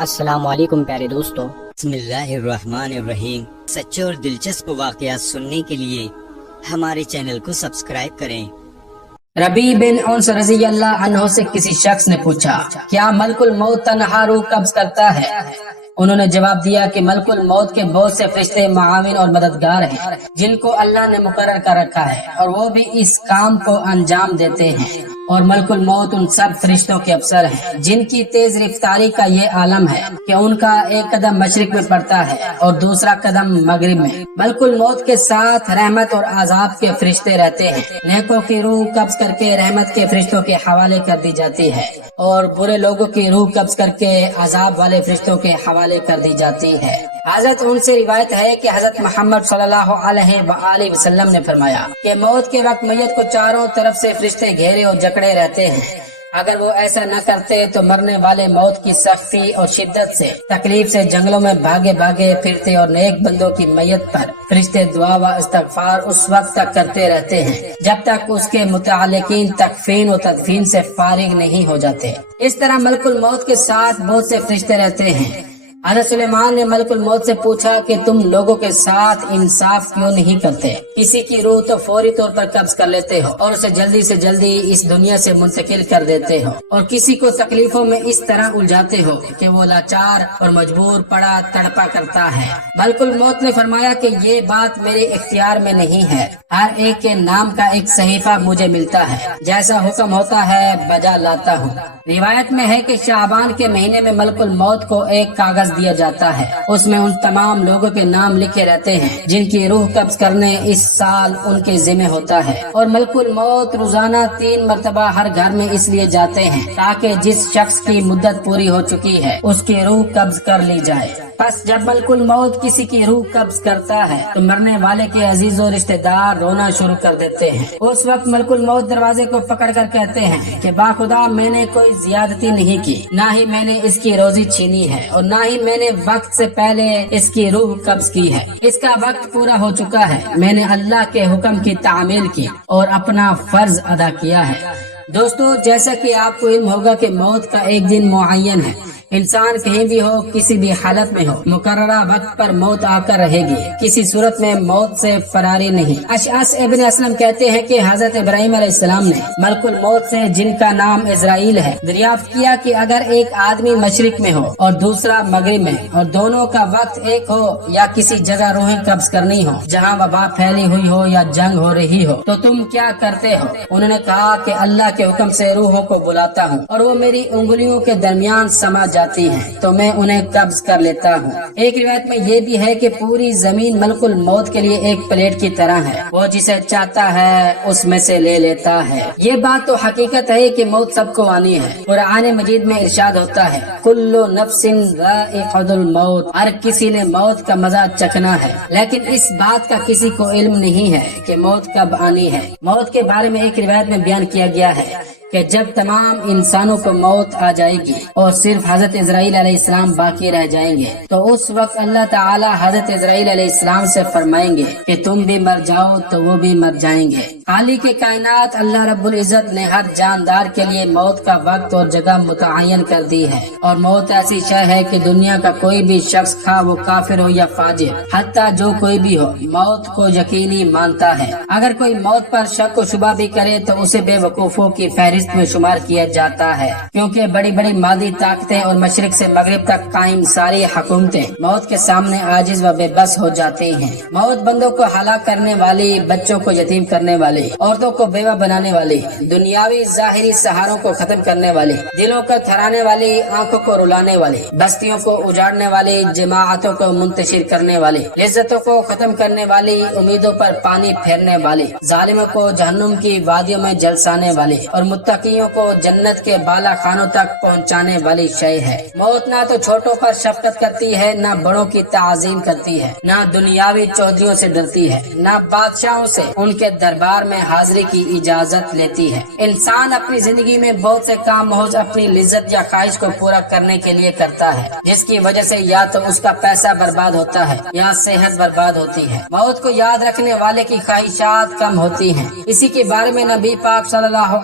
السلام علیکم پیارے دوستو، بسم اللہ الرحمن الرحیم۔ سچے اور دلچسپ واقعات سننے کے لیے ہمارے چینل کو سبسکرائب کریں۔ ربیع بن انس رضی اللہ عنہ سے کسی شخص نے پوچھا، کیا ملک الموت تنہا روح قبض کرتا ہے؟ انہوں نے جواب دیا کہ ملک الموت کے بہت سے فرشتے معاون اور مددگار ہیں جن کو اللہ نے مقرر کر رکھا ہے، اور وہ بھی اس کام کو انجام دیتے ہیں، اور ملک الموت ان سب فرشتوں کے افسر ہیں جن کی تیز رفتاری کا یہ عالم ہے کہ ان کا ایک قدم مشرق میں پڑتا ہے اور دوسرا قدم مغرب میں۔ ملک الموت کے ساتھ رحمت اور عذاب کے فرشتے رہتے ہیں۔ نیکوں کی روح قبض کر کے رحمت کے فرشتوں کے حوالے کر دی جاتی ہے، اور برے لوگوں کی روح قبض کر کے عذاب والے فرشتوں کے حوالے کر دی جاتی ہے۔ حضرت ان سے روایت ہے کہ حضرت محمد صلی اللہ علیہ وآلہ وسلم نے فرمایا کہ موت کے وقت میت کو چاروں طرف سے فرشتے گھیرے اور جکڑے رہتے ہیں۔ اگر وہ ایسا نہ کرتے تو مرنے والے موت کی سختی اور شدت سے تکلیف سے جنگلوں میں بھاگے بھاگے پھرتے، اور نیک بندوں کی میت پر فرشتے دعا و استغفار اس وقت تک کرتے رہتے ہیں جب تک اس کے متعلقین تکفین و تدفین سے فارغ نہیں ہو جاتے۔ اس طرح ملک الموت کے ساتھ بہت سے فرشتے رہتے ہیں۔ حضرت سلیمان نے ملک الموت سے پوچھا کہ تم لوگوں کے ساتھ انصاف کیوں نہیں کرتے؟ کسی کی روح تو فوری طور پر قبض کر لیتے ہو اور اسے جلدی سے جلدی اس دنیا سے منتقل کر دیتے ہو، اور کسی کو تکلیفوں میں اس طرح الجھاتے ہو کہ وہ لاچار اور مجبور پڑا تڑپا کرتا ہے۔ ملک الموت نے فرمایا کہ یہ بات میرے اختیار میں نہیں ہے، ہر ایک کے نام کا ایک صحیفہ مجھے ملتا ہے، جیسا حکم ہوتا ہے بجا لاتا ہوں۔ روایت میں ہے کہ شعبان کے مہینے میں ملک الموت کو ایک کاغذ دیا جاتا ہے، اس میں ان تمام لوگوں کے نام لکھے رہتے ہیں جن کی روح قبض کرنے اس سال ان کے ذمہ ہوتا ہے، اور ملک الموت روزانہ 3 مرتبہ ہر گھر میں اس لیے جاتے ہیں تاکہ جس شخص کی مدت پوری ہو چکی ہے اس کی روح قبض کر لی جائے۔ پس جب ملک الموت کسی کی روح قبض کرتا ہے تو مرنے والے کے عزیز و رشتہ دار رونا شروع کر دیتے ہیں۔ اس وقت ملک الموت دروازے کو پکڑ کر کہتے ہیں کہ باخدا میں نے کوئی زیادتی نہیں کی، نہ ہی میں نے اس کی روزی چھینی ہے، اور نہ ہی میں نے وقت سے پہلے اس کی روح قبض کی ہے۔ اس کا وقت پورا ہو چکا ہے، میں نے اللہ کے حکم کی تعمیل کی اور اپنا فرض ادا کیا ہے۔ دوستو، جیسا کہ آپ کو علم ہوگا کہ موت کا ایک دن معین ہے۔ انسان کہیں بھی ہو، کسی بھی حالت میں ہو، مقررہ وقت پر موت آ کر رہے گی، کسی صورت میں موت سے فراری نہیں۔ اشعث ابن اسلم کہتے ہیں کہ حضرت ابراہیم علیہ السلام نے ملک الموت سے، جن کا نام اسرائیل ہے، دریافت کیا کہ اگر ایک آدمی مشرق میں ہو اور دوسرا مغرب میں، اور دونوں کا وقت ایک ہو، یا کسی جگہ روحیں قبض کرنی ہو جہاں وبا پھیلی ہوئی ہو یا جنگ ہو رہی ہو، تو تم کیا کرتے ہو؟ انہوں نے کہا کہ اللہ کے حکم سے روحوں کو بلاتا ہوں، اور وہ میری انگلیوں کے درمیان سما جاتی ہیں تو میں انہیں قبض کر لیتا ہوں۔ ایک روایت میں یہ بھی ہے کہ پوری زمین ملک الموت کے لیے ایک پلیٹ کی طرح ہے، وہ جسے چاہتا ہے اس میں سے لے لیتا ہے۔ یہ بات تو حقیقت ہے کہ موت سب کو آنی ہے۔ قرآن مجید میں ارشاد ہوتا ہے، کل نفس ذائقۃ الموت، ہر کسی نے موت کا مزہ چکھنا ہے، لیکن اس بات کا کسی کو علم نہیں ہے کہ موت کب آنی ہے۔ موت کے بارے میں ایک روایت میں بیان کیا گیا ہے کہ جب تمام انسانوں کو موت آ جائے گی اور صرف حضرت اسرائیل علیہ السلام باقی رہ جائیں گے، تو اس وقت اللہ تعالی حضرت اسرائیل علیہ السلام سے فرمائیں گے کہ تم بھی مر جاؤ تو وہ بھی مر جائیں گے۔ خالق کائنات اللہ رب العزت نے ہر جاندار کے لیے موت کا وقت اور جگہ متعین کر دی ہے، اور موت ایسی شے ہے کہ دنیا کا کوئی بھی شخص، خواہ وہ کافر ہو یا فاجر، حتیٰ جو کوئی بھی ہو، موت کو یقینی مانتا ہے۔ اگر کوئی موت پر شک و شبہ بھی کرے تو اسے بے وقوفوں کی فہرست میں شمار کیا جاتا ہے، کیونکہ بڑی بڑی مادی طاقتیں اور مشرق سے مغرب تک قائم ساری حکومتیں موت کے سامنے عاجز و بے بس ہو جاتی ہیں۔ موت بندوں کو ہلاک کرنے والی، بچوں کو یتیم کرنے والی، عورتوں کو بیوہ بنانے والی، دنیاوی ظاہری سہاروں کو ختم کرنے والی، دلوں کو تھرانے والی، آنکھوں کو رلانے والی، بستیوں کو اجاڑنے والی، جماعتوں کو منتشر کرنے والی، لذتوں کو ختم کرنے والی، امیدوں پر پانی پھیرنے والی، ظالموں کو جہنم کی وادیوں میں جلسانے والی، اور متقیوں کو جنت کے بالا خانوں تک پہنچانے والی شے ہے۔ موت نہ تو چھوٹوں پر شفقت کرتی ہے، نہ بڑوں کی تعظیم کرتی ہے، نہ دنیاوی چودھریوں سے ڈرتی ہے، نہ بادشاہوں سے ان کے دربار میں حاضری کی اجازت لیتی ہے۔ انسان اپنی زندگی میں بہت سے کام محض اپنی لذت یا خواہش کو پورا کرنے کے لیے کرتا ہے، جس کی وجہ سے یا تو اس کا پیسہ برباد ہوتا ہے یا صحت برباد ہوتی ہے۔ موت کو یاد رکھنے والے کی خواہشات کم ہوتی ہیں۔ اسی کے بارے میں نبی پاک صلی اللہ